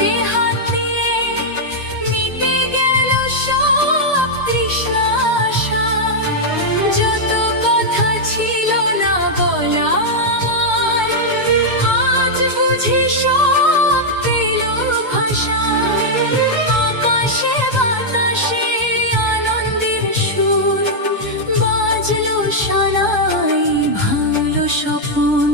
হাতে হাতে মিটে গেল সব তৃষ্ণা আশা। যত কথা ছিল না বলা আমার, আজ বুঝি সব পেল ভাষা। আকাশে বাতাসে আনন্দের সুর, বাজলো সানাই ভাঙলো স্বপন।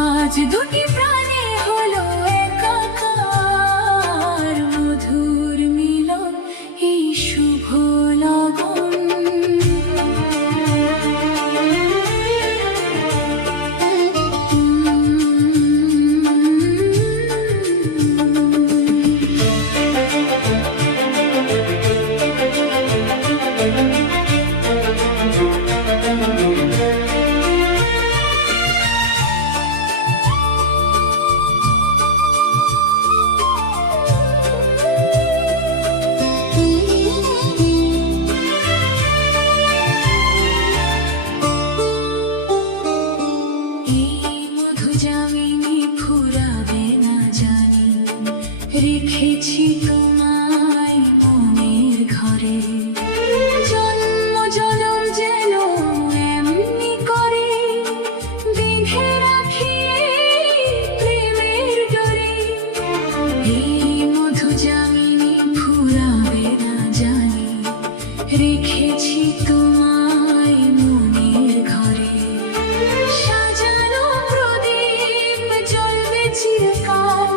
আজ দুটি প্রাণে হলো একাকার, মধুর মিলন এই শুভ লগন। রেখেছি তোমায় মনের ঘরে, জন্ম জনম যেন এমনি করে বেঁধে রাখি প্রেমের ডোরে। এই মধু যামিনী ফুরাবে না জানি, রেখেছি তোমায় মনের ঘরে। সাজানো প্রদীপ জ্বলবে চিরকাল,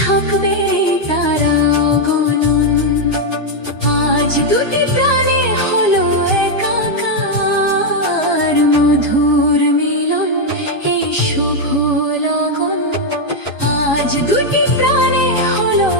থাকবে তারা অগণন। আজ দুটি প্রাণে হলো একাকার, মধুর মিলন এই শুভ লগন। আজ দুটি প্রাণে হলো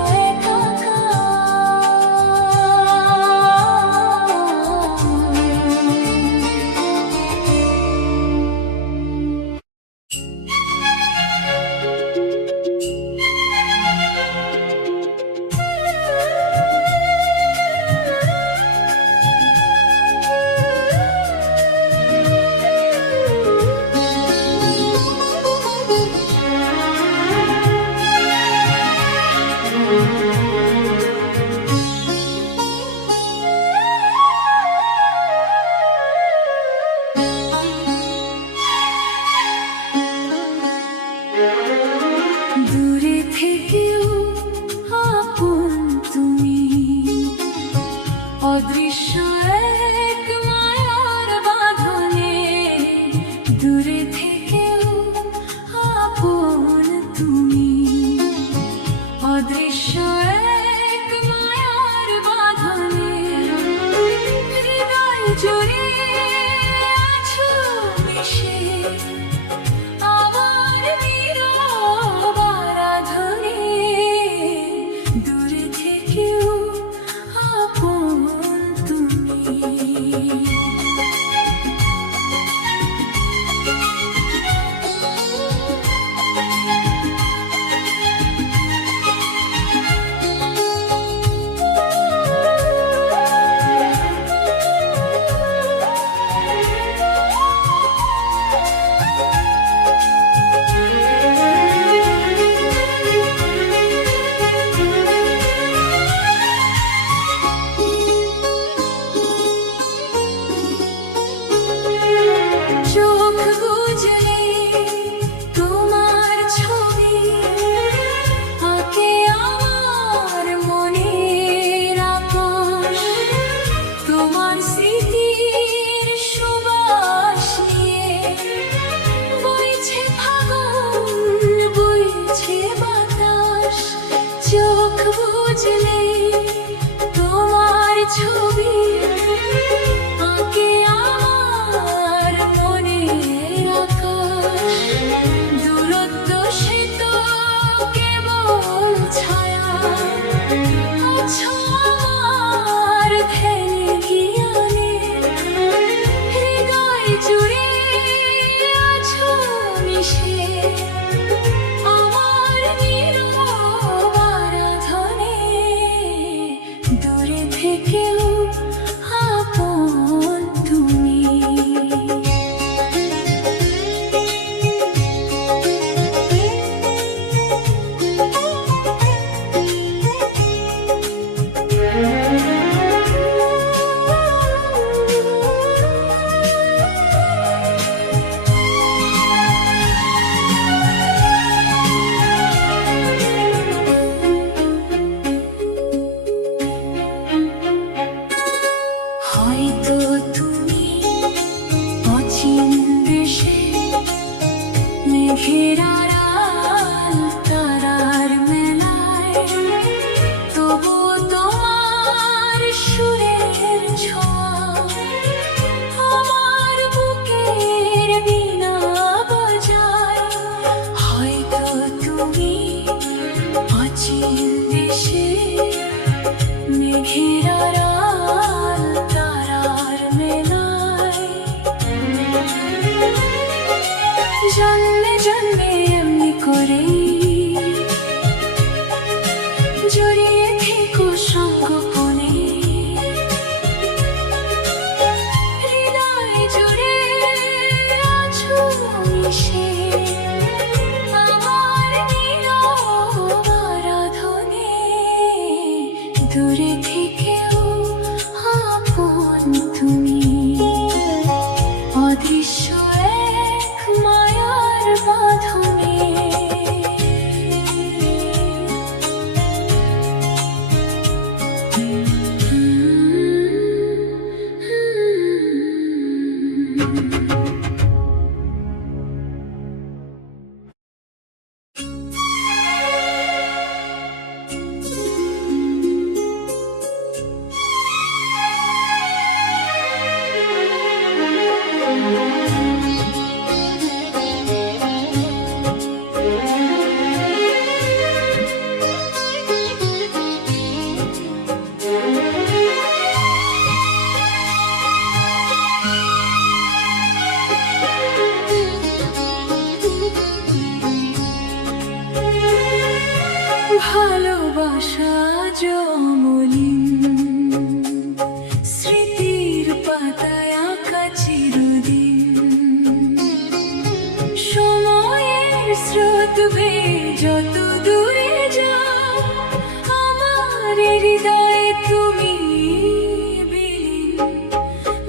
দূরে থেকেও আপন তুমি, অদৃশ্য এক মায়ার বাঁধনে। দূরে থেকেও আপন তুমি, অদৃশ্য এক মায়ার বাঁধনে। হৃদয় জুড়ে আছো মিশে আমার নীরব আরাধনে। দূরে থেকেও আপন তুমি। বুঝলে তোমার ছবি আঁকে আমার মনের আকাশ। দূরত্ব সে তো কেবল ছায়া, আছো আমার ধ্যানে জ্ঞানে। হৃদয় জুড়ে আছো মিশে আমার নীরব আরাধনে। দূরে থেকেও অচিন দেশে মেঘের আড়াল তারার মেলায় জন্মে জন্মে এমনি করেই জড়িয়ে থেকো সঙ্গোপনে হৃদয় জুড়ে আছো মিশে আমার নীরব আরাধনে দূরে থেকেও আপন তুমি অদৃশ্য এক মায়ার বাঁধনে ভালোবাসা জমলিন স্মৃতির পাতায় আঁকা চিরদিন সময়ের স্রোত বেয়ে যত দূরে যাও আমার হৃদয়ে তুমি বিলীন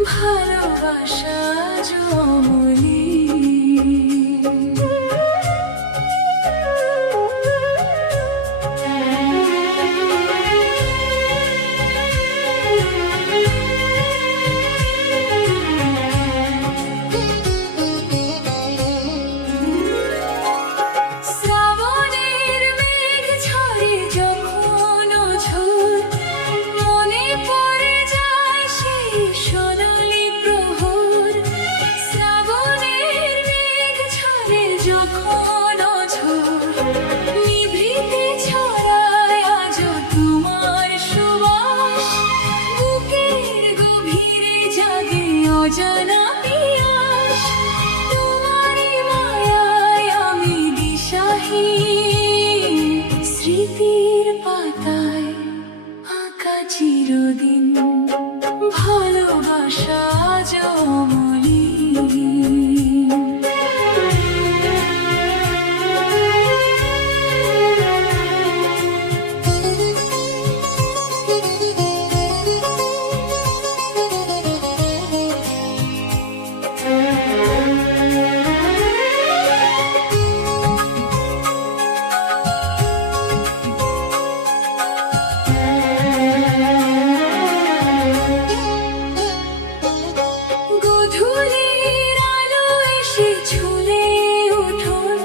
ভালোবাসা জমলিন শ্রাবণের মেঘ ঝরে যখন ঝড় মনে পড়ে যায় সেই সোনালি প্রহর শ্রাবণের মেঘ ঝরে যখন ঝড় নিভৃতে ছড়ায় আজ তোমার সুবাস বুকের গভীরে জাগে অজানা পিয়াস তোমারই মায়ায় আমি দিশাহীন স্মৃতির পাতায় আঁকা চিরদিন ভালোবাসা জমলিন গধূলির আলো এসে ছুঁলে উঠোন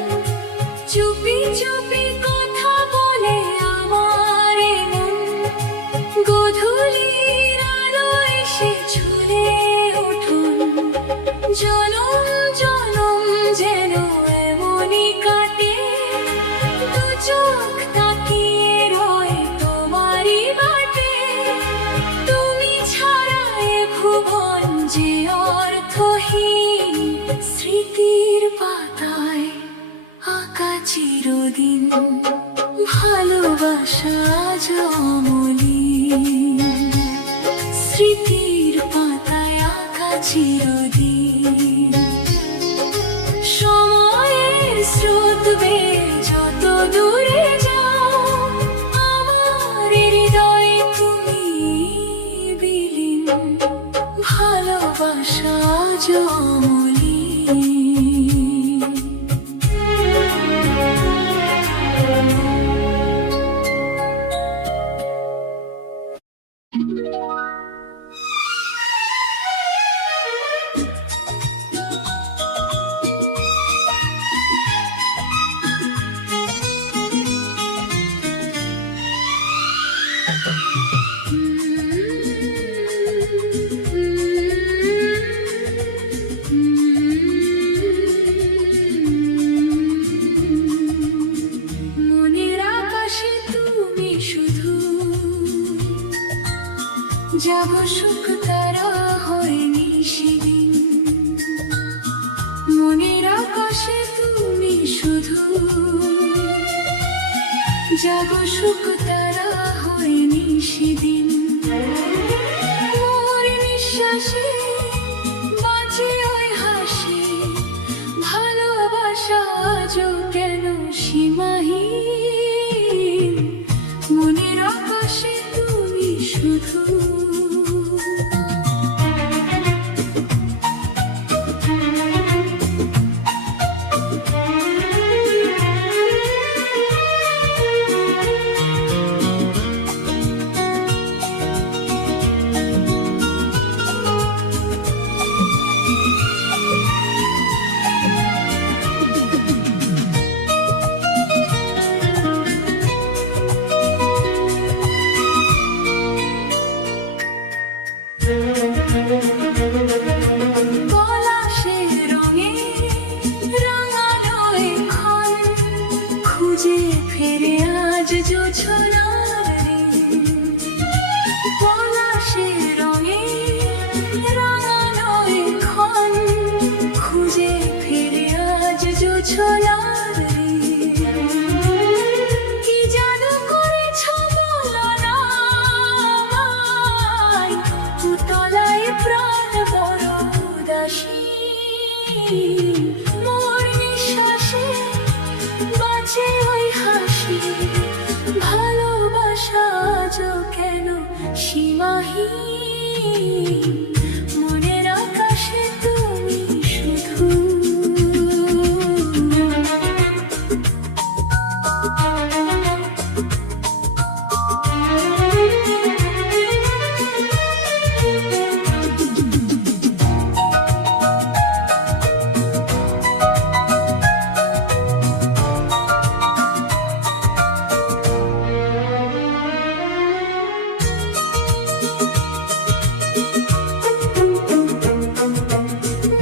চুপি চুপি কথা বলে আমার এ মন গধূলির আলো এসে ছুঁলে উঠোন জনম জনম যেন এমনই কাটে দু চোখ তাকিয়ে রয় তোমারই বাটে তুমি ছাড়া এ ভুবন যে অর্থহীন স্মৃতির পাতায় আঁকা চিরদিন ভালোবাসা জমলিন স্মৃতির পাতায় আঁকা চিরদিন সময়ের স্রোত বেয়ে যত দূরে যাও আমার হৃদয়ে তুমি বিলীন ভালোবাসা জমলিন যাব সুখ তারা হয়নি সেদিন, মনের আকাশে তুমি শুধু। যাব সুখ তারা হয়নি সেদিন, মোর নিঃশ্বাসে বাঁচে ওই হাসি। ভালোবাসা আজও কেন সীমাহীন, মনের আকাশে তুমি শুধু। পলাশের রঙে রাঙানো এখন খুঁজে ফিরে আজ জোছনার দিন। পলাশের রঙে রাঙানো এখন খুঁজে ফিরে আজ জোছনার দিন। কি জাদু করেছ বলো না আমায়, তলায় প্রাণ বড় উদাসী। মোর নিঃশ্বাসে বাঁচে ওই হাসি। ভালোবাসা আজও কেন সীমাহীন, মনের আকাশে তুমি শুধু।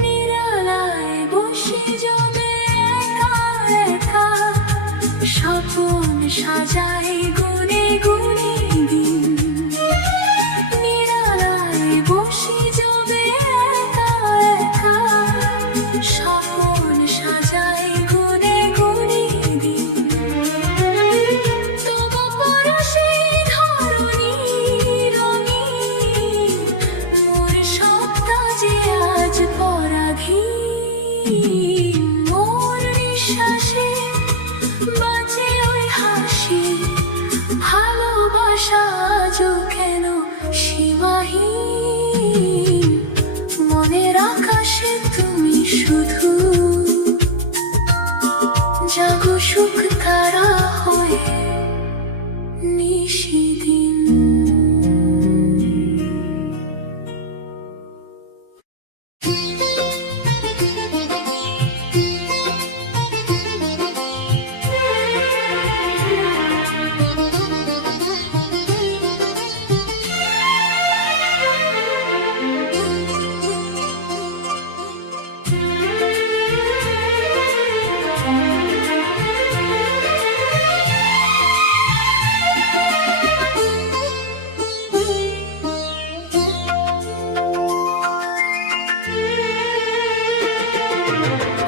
নিরালায় বসে জমে একা একা স্বপন সাজাই গুনে গুনে দিন। নিরালায় বসে জমে একা একা স্বপন সাজাই গুনে গুনে দিন। তবু পরশে ধরণী রঙিন, মোর সত্তা যে আজ পরাধীন। মোর নিঃশ্বাসে বাঁচে ওই হাসি। ভালোবাসা আজও কেন সীমাহীন, মনের আকাশে তুমি শুধু। জাগো সুখ তারা হয়ে নিশিদিন।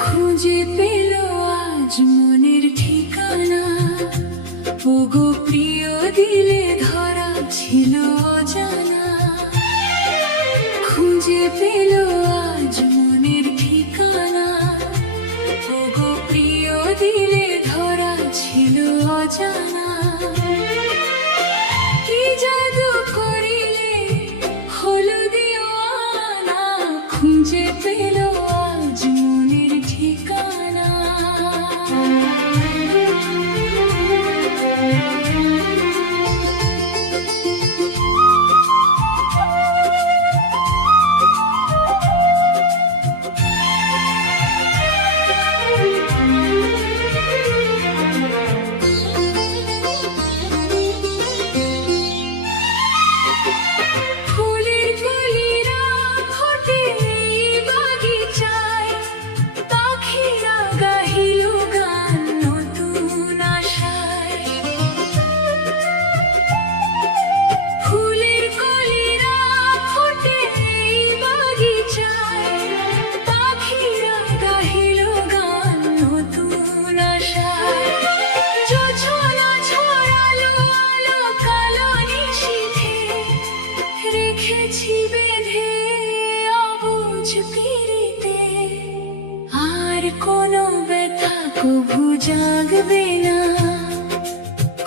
খুঁজে পেল আজ মনের ঠিকানা, ওগো প্রিয় দিলে ধরা ছিল অজানা। খুঁজে পেল আজ মনের ঠিকানা, ওগো প্রিয় দিলে ধরা ছিল অজানা। কি জাদু করিলে হলো দিওয়ানা, খুঁজে পেল আজ মনের ঠিকানা।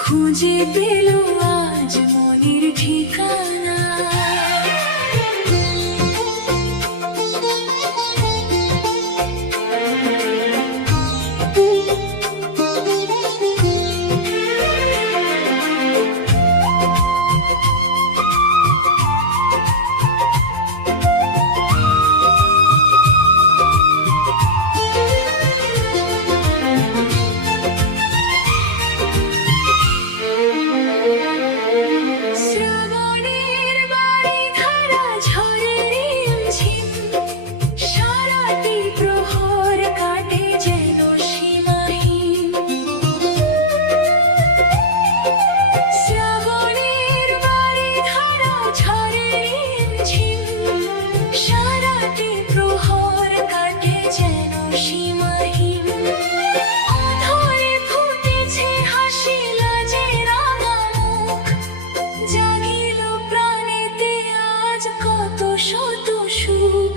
খুঁজে পেল আজ মনের ঠিকানা। শ্রাবণের বাড়ি ধারা ঝরে রিমঝিম, সারাটি প্রহর কাটে যেন সীমাহীন। শ্রাবণের বাড়ি ধারা ঝরে রিমঝিম, সারাটি প্রহর কাটে যেন সীমাহীন। অধরে ফুটেছে হাসি লাজে রাঙা মুখ, জাগিল প্রাণেতে আজ কত শত সুখ।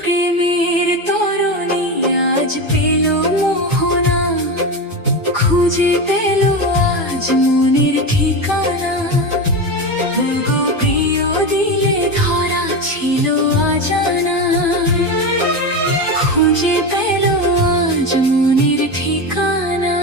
প্রেমের তরণী আজ পেল মোহনা, খুঁজে পেল আজ মনের ঠিকানা। ওগো প্রিয় দিলে ধরা ছিল অজানা, খুঁজে পেল আজ মনের ঠিকানা।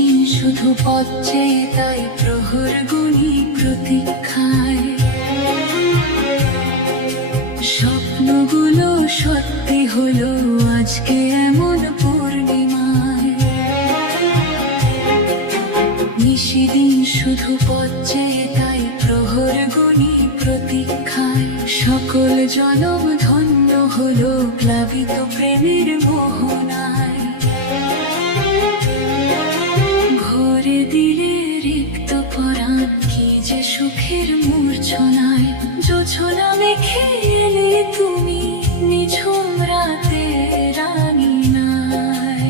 নিশিদিন শুধু পথ চেয়ে তাই প্রহর গুনি প্রতীক্ষায়। স্বপ্নগুলো সত্যি হলো আজকে এমন পূর্ণিমায়। নিশিদিন শুধু পথ চেয়ে তাই প্রহর গুনি প্রতীক্ষায়। সকল জনম ধন্য হলো প্লাবিত প্রেমের মোহনায়। ভরে দিলে রিক্ত পরাণ কি যে সুখের মূর্ছনায়। জোছনা মেখে এলে তুমি নিঝুম রাতে রাঙিনায়।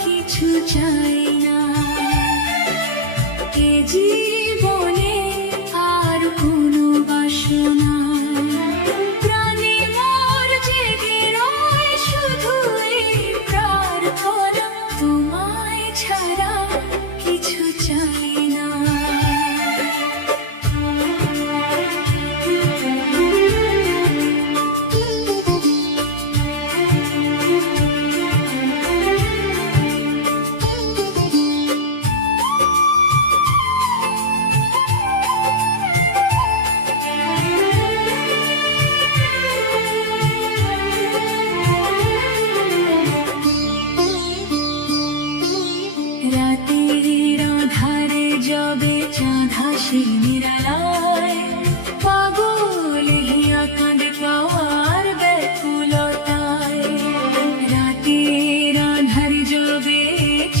কিছু চাই না। এ জীবনে আর কোনো বাসনা, প্রাণে মোর জেগে রয় শুধু এই প্রার্থনা, তোমায় ছাড়া কিছু চাই না। রাতের আঁধারে যবে চাঁদ হাসে নিরালায়, পাগল হিয়া কাঁদে পাওয়ার ব্যাকুলতায়। রাতের আঁধারে যবে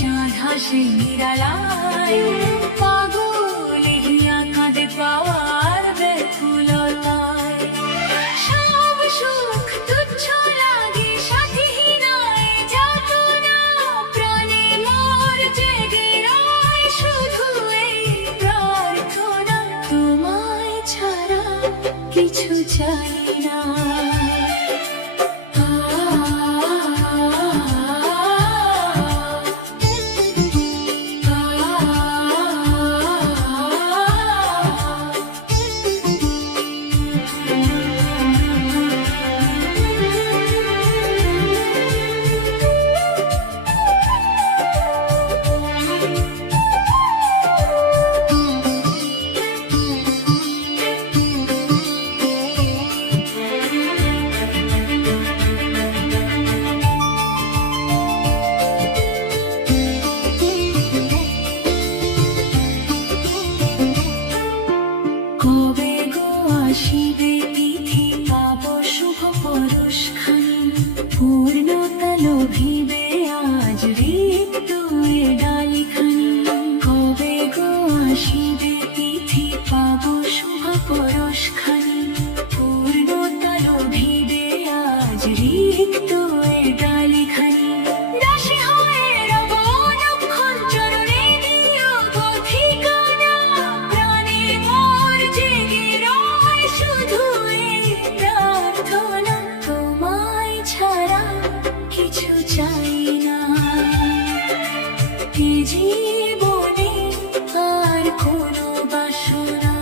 চাঁদ হাসে নিরালায়, পাগল হিয়া কাঁদে পাওয়ার ব্যাকুলতায়। সব সুখ তুচ্ছ লাগে সাথীহীনায় যাতনা, প্রাণে মোর জেগে রয় শুধু এই প্রার্থনা, তোমায় ছাড়া কিছু চাই না। কবে গো আসিবে তিথি পাব শুভ পরশখানি, পূর্ণতা লোভিবে আজ রিক্ত এ ডালিখানি। কবে গো আসিবে তিথি পাব শুভ পরশখানি, পূর্ণতা লোভিবে আজ রিক্ত এ ডালিখানি। দাসী হয়ে রব অনুক্ষণ চরণে দিও গো ঠিকানা, প্রাণে মোর জেগে রয় শুধু এই প্রার্থনা, তোমায় ছাড়া কিছু চাই না। এ জীবনে আর কোনো বাসনা।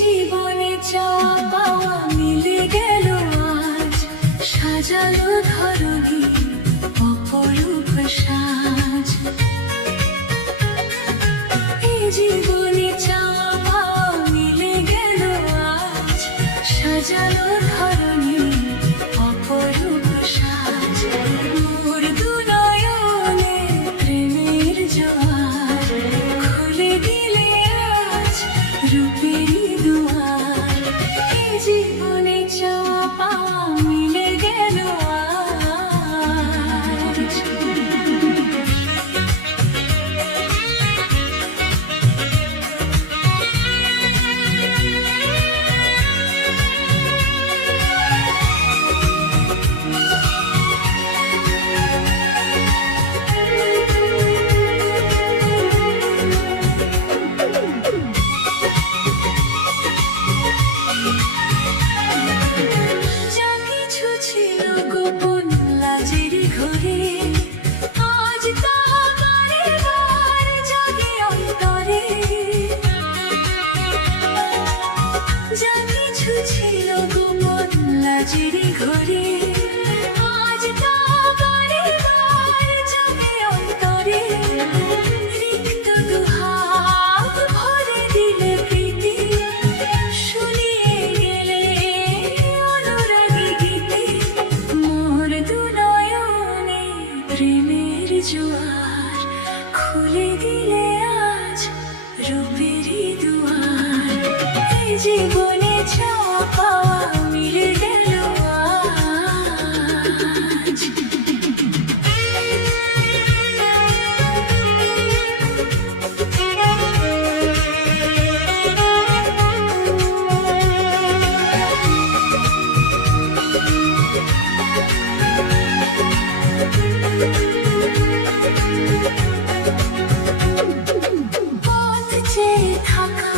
জীবনে চাওয়া পাওয়া মিলে গেল আজ, সাজালো ধরণী অপরূপ সাজ। এই জীবনে চাওয়া পাওয়া মিলে গেল আজ, সাজালো ধরণী অপরূপ সাজ। মোর দু নয়নে প্রেমের জোয়ার, খুলে দিলে আজ রূপেরই দুয়ার। এই জীবনে চাওয়া পাওয়া মিলে গেল আজ। কাজেরই ঘরে আজ তা বারে বার জাগে অন্তরে। জীবনে চাওয়া পাওয়া মিলে গেল আজ। পথ চেয়ে থাকা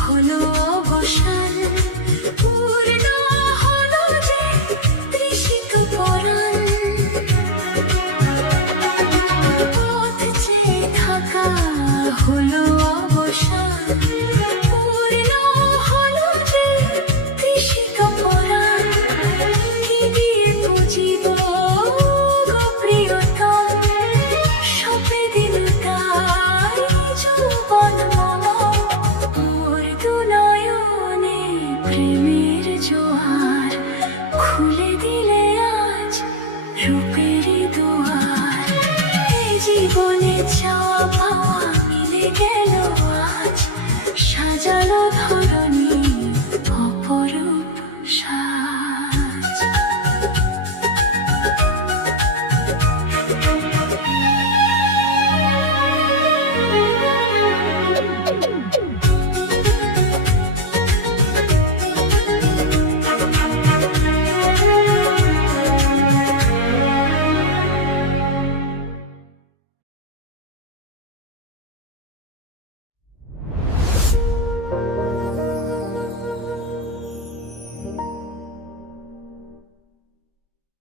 হলো অবসান, পূর্ণ হলো যে তৃষিত পরাণ। পথ চেয়ে থাকা হলো অবসান, পূর্ণ হলো যে তৃষিত পরাণ। কি দিয়ে বুঝিব গো প্রিয়তম, সপে দিল তাই যৌবন মম। মোর দু নয়নে প্রেমের জোয়ার, খুলে দিলে আজ রূপেরই দুয়ার। এই জীবনে চাওয়া পাওয়া মিলে গেল